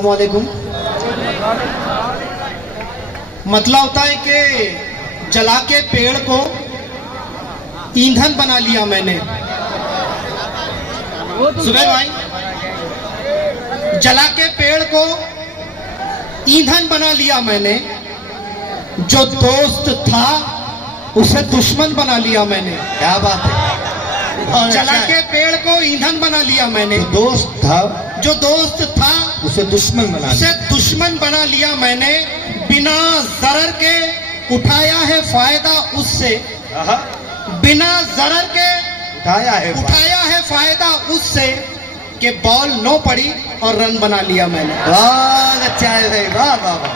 अस्सलाम वालेकुम। मतलब होता है कि जला के पेड़ को ईंधन बना लिया मैंने। सुबह भाई, जला के पेड़ को ईंधन बना लिया मैंने। जो दोस्त था उसे दुश्मन बना लिया मैंने। क्या बात है। जला के पेड़ को ईंधन बना लिया मैंने। जो दोस्त था उसे दुश्मन बना लिया मैंने। बिना जरर के उठाया है फायदा उससे। बिना जरर के उठाया है फायदा उससे कि बॉल नो पड़ी और रन बना लिया मैंने। बहुत अच्छा है भाई, वाह वाह वाह।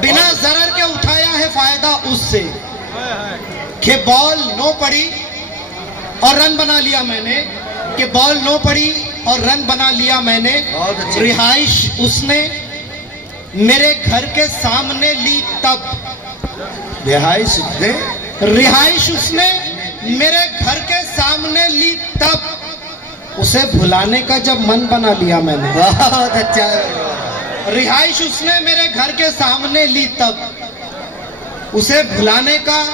बिना जरर के उठाया है फायदा उससे कि बॉल नो पड़ी और रन बना लिया मैंने। कि बॉल नो पड़ी और रन बना लिया मैंने। रिहाइश उसने मेरे घर के सामने ली तब। रिहाइश उसने मेरे घर के सामने ली तब। उसे भुलाने का जब मन बना लिया मैंने। बहुत अच्छा है। रिहाइश उसने मेरे घर के सामने ली तब। उसे भुलाने का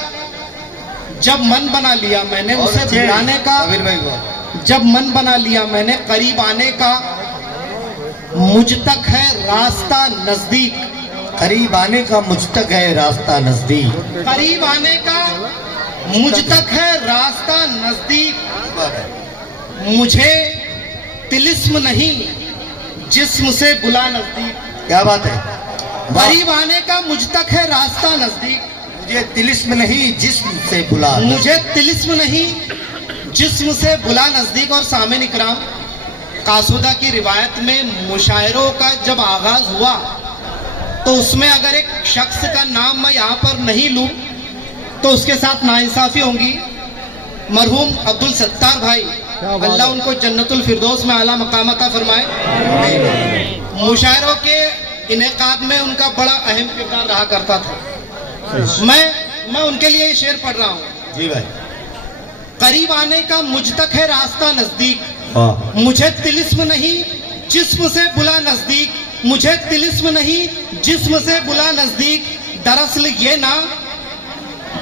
जब मन बना लिया मैंने। उसे भुलाने का जब मन बना लिया मैंने। करीब आने का मुझ तक है रास्ता नजदीक। करीब आने का मुझ तक है रास्ता नजदीक। करीब आने का मुझ तक है रास्ता नजदीक। मुझे तिलिस्म नहीं जिस्म से बुला नजदीक। क्या बात है। करीब आने का मुझ तक है रास्ता नजदीक। मुझे तिलिस्म नहीं जिस्म से बुला। मुझे तिलिस्म नहीं जिस्म से बुला नजदीक। और सामिन इकराम, कासूदा की रिवायत में मुशायरों का जब आगाज हुआ तो उसमें अगर एक शख्स का नाम मैं यहाँ पर नहीं लूं तो उसके साथ नाइंसाफी होंगी। मरहूम अब्दुल सत्तार भाई, अल्लाह उनको जन्नतुल फिरदौस में आला मकाम अता फरमाए। मुशायरों के इनेकाद में उनका बड़ा अहम किरदार रहा करता था। मैं उनके लिए ये शेर पढ़ रहा हूँ। जी भाई। करीब आने का मुझ तक है रास्ता नजदीक। मुझे तिलिस्म नहीं जिस्म से बुला नजदीक। मुझे तिलिस्म नहीं जिस्म से बुला नजदीक। दरअसल ये ना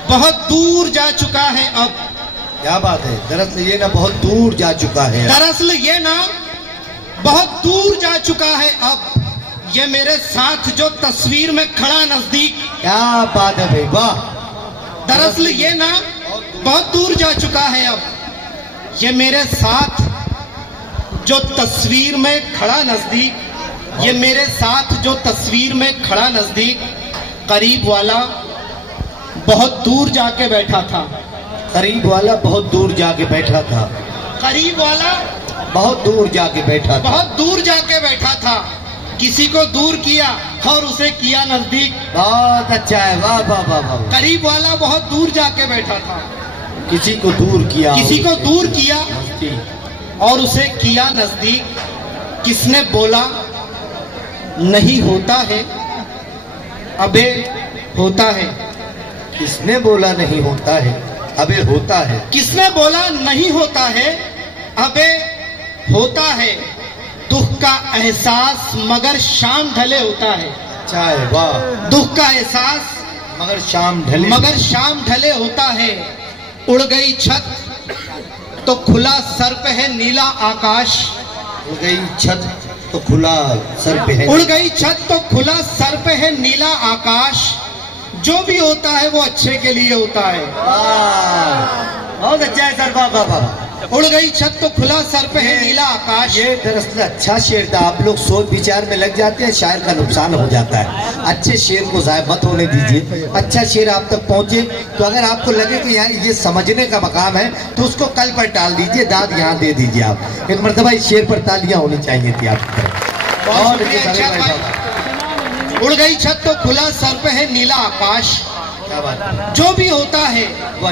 बहुत दूर जा चुका है अब। क्या बात है। दरअसल ये ना बहुत दूर जा चुका है। दरअसल ये ना बहुत दूर जा चुका है अब। ये मेरे साथ जो तस्वीर में खड़ा नजदीक। क्या बात है भाई, वाह। दरअसल ये ना बहुत दूर जा चुका है अब। ये मेरे साथ जो तस्वीर में खड़ा नजदीक। ये मेरे साथ जो तस्वीर में खड़ा नजदीक। करीब वाला बहुत दूर जाके बैठा था। करीब वाला बहुत दूर जाके बैठा था। करीब वाला बहुत दूर जाके बैठा था। बहुत दूर जाके बैठा था। किसी को दूर किया और उसे किया नजदीक। बहुत अच्छा है, वाह वाह वाह वाह। करीब वाला बहुत दूर जाके बैठा था। किसी को दूर किया। किसी को दूर किया और उसे किया नजदीक। किसने बोला नहीं होता है अबे होता है। किसने बोला नहीं होता है अबे होता है। किसने बोला नहीं होता है अबे होता है। दुख का एहसास मगर शाम ढले होता है। अच्छा है, वाह। दुख का एहसास मगर शाम ढले होता है। उड़ गई छत तो खुला सर पे है नीला आकाश। उड़ गई छत तो खुला सर पे है। उड़ गई छत तो खुला सर पे है नीला आकाश। जो भी होता है वो अच्छे के लिए होता है। बहुत अच्छा है सर, वाह वाह वाह। उड़ गई छत तो खुला सर पे है नीला आकाश। ये दरअसल अच्छा शेर था। आप लोग सोच विचार में लग जाते हैं, शायर का नुकसान हो जाता है। अच्छे शेर को ज़ाय मत होने दीजिए। अच्छा शेर आप तक पहुंचे तो अगर आपको लगे कि यार ये समझने का मकाम है तो उसको कल पर टाल दीजिए, दाद यहाँ दे दीजिए। आप एक मरतबा इस शेर पर तालियां होनी चाहिए थी आपकी तरफ। उड़ गई छत तो खुला सर पे है नीला आकाश। क्या बात है। जो भी होता है वो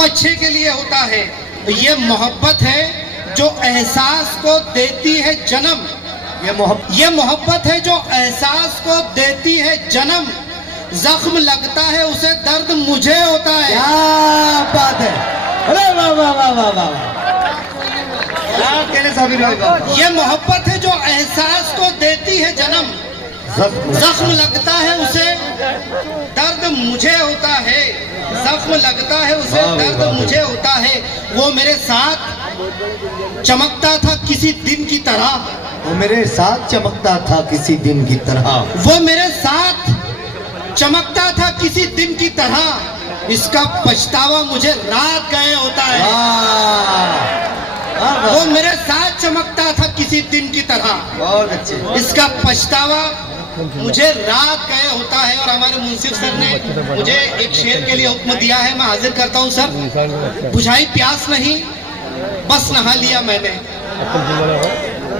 अच्छे के लिए होता है। ये मोहब्बत है जो एहसास को देती है जन्म। ये मोहब्बत है जो एहसास को देती है जन्म। जख्म लगता है उसे दर्द मुझे होता है। क्या बात है। अरे वाह वाह वाह वाह वाह। अकेले साबिर भाई बाबा। ये मोहब्बत है जो एहसास को देती है जन्म, जख्म लगता है उसे दर्द मुझे होता है, जख्म लगता है उसे दर्द मुझे होता है। वो मेरे साथ चमकता था किसी दिन की तरह, वो मेरे साथ चमकता था किसी दिन की तरह, वो मेरे साथ चमकता था किसी दिन की तरह। इसका पछतावा मुझे रात गए होता है। वो मेरे साथ चमकता था किसी दिन की तरह, बहुत अच्छे। इसका पछतावा मुझे रात गए होता है। और हमारे मुंसिफ सर ने मुझे एक शेर के लिए हुक्म दिया है, मैं हाजिर करता हूँ सर। बुझाई प्यास नहीं बस नहा लिया मैंने,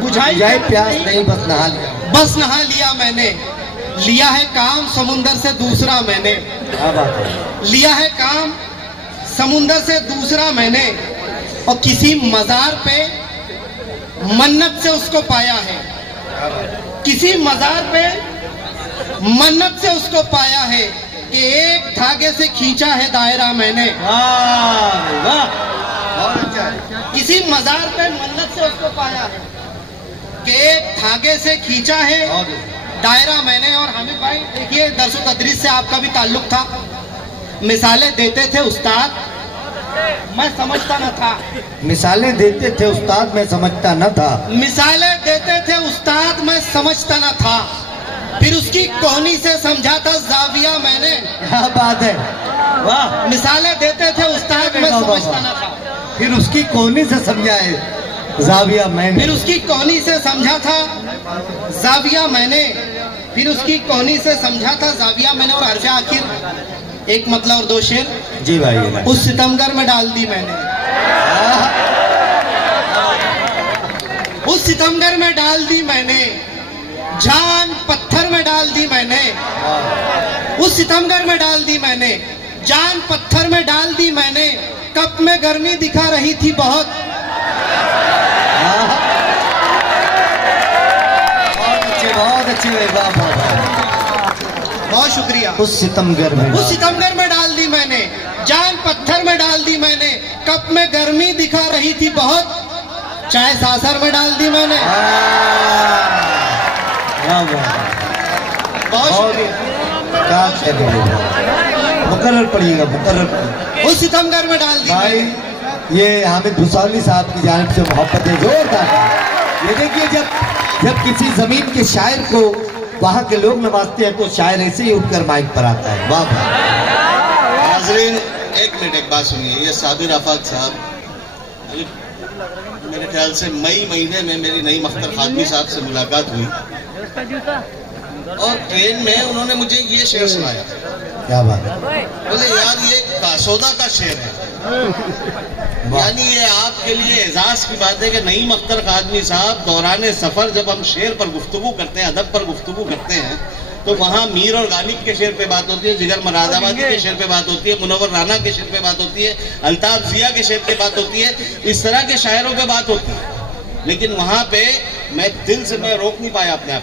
बुझाई प्यास नहीं बस नहा लिया, बस नहा लिया मैंने। लिया है काम समुंदर से दूसरा मैंने, क्या बात है। लिया है काम समुंदर से दूसरा मैंने। और किसी मजार पे मन्नत से उसको पाया है, किसी मजार पे मन्नत से उसको पाया है कि एक धागे से खींचा है दायरा मैंने। किसी मजार पे मन्नत से उसको पाया है कि एक धागे से खींचा है दायरा मैंने। और हामिद भाई देखिए, दरसो तदरीस से आपका भी ताल्लुक था। मिसालें देते थे उस्ताद, मैं समझता न था। मिसालें देते थे उस्ताद, मैं समझता न था। मिसालें देते थे उस्ताद, मैं समझता न था। फिर उसकी कोहनी से समझा था जाविया मैंने। क्या बात है, वाह। मिसालें देते थे उस्ताद, मैं समझता न था। फिर उसकी कोहनी से समझा है जाविया मैंने, फिर उसकी कोहनी से समझा था जाविया मैंने, फिर उसकी कोहनी से समझा था जाविया मैंने। और हर्फ आखिर एक मतलब और दो शेर। जी भाई। उस सितमगर में डाल दी मैंने, उस सितमगर में डाल दी मैंने, जान पत्थर में डाल दी मैंने। उस सितमगर में डाल दी मैंने, जान पत्थर में डाल दी मैंने। कप में गर्मी दिखा रही थी बहुत, बहुत अच्छे बहुत शुक्रिया। उस सितमगर में, उस सितमगर में डाल दी मैंने, जान पत्थर में डाल दी मैंने। कप में गर्मी दिखा रही थी बहुत, चाय सासर में डाल दी मैंने। बहुत मुकर्रर पड़िएगा, मुकर्रर। उस सितमगर में डाल दी भाई मैंने। ये हामिद भुसावली साहब की जानिब से मोहब्बत है जोरदार। ये देखिए, जब किसी जमीन के शायर को वहाँ के लोग नवाजते हैं तो शायर ऐसे ही उठकर माइक पर आता है। वाह वाह। नाज़रीन एक मिनट, एक बात सुनिए। ये साबिर आफाक साहब, मेरे ख्याल से मई महीने में मेरी नई मख्तर खादमी साहब से मुलाकात हुई और ट्रेन में उन्होंने मुझे ये शेर सुनाया। क्या बात है। बोले यार ये कासोदा का शेर है। यानी ये आपके लिए एजाज की बात है कि नईम अख्तर खादमी साहब दौरान सफर जब हम शेर पर गुफ्तगू करते हैं, अदब पर गुफ्तगू करते हैं, तो वहाँ मीर और गालिब के शेर पे बात होती है, जिगर मरादाबादी के शेर पे बात होती है, मुनव्वर राना के शेर पे बात होती है, अल्ताफ जिया के शेर पे बात होती है, इस तरह के शायरों पे बात होती है। लेकिन वहाँ पे मैं दिल से मैं रोक नहीं पाया अपने आप।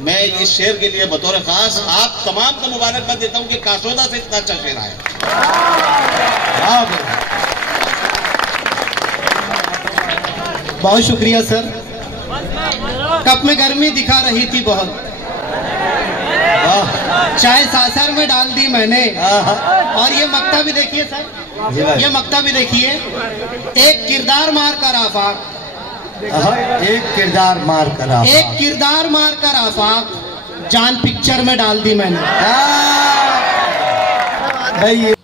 मैं इस शेर के लिए बतौर खास आप तमाम को मुबारकबाद देता हूँ कि कासोदा से इतना अच्छा शेर आया। बहुत शुक्रिया सर। कप में गर्मी दिखा रही थी बहुत, चाय सासर में डाल दी मैंने। और ये मक्ता भी देखिए सर, ये मक्ता भी देखिए। एक किरदार मार कर आफाक, एक किरदार मार कर आफाक, एक किरदार मार कर आफाक, जान पिक्चर में डाल दी मैंने। भाई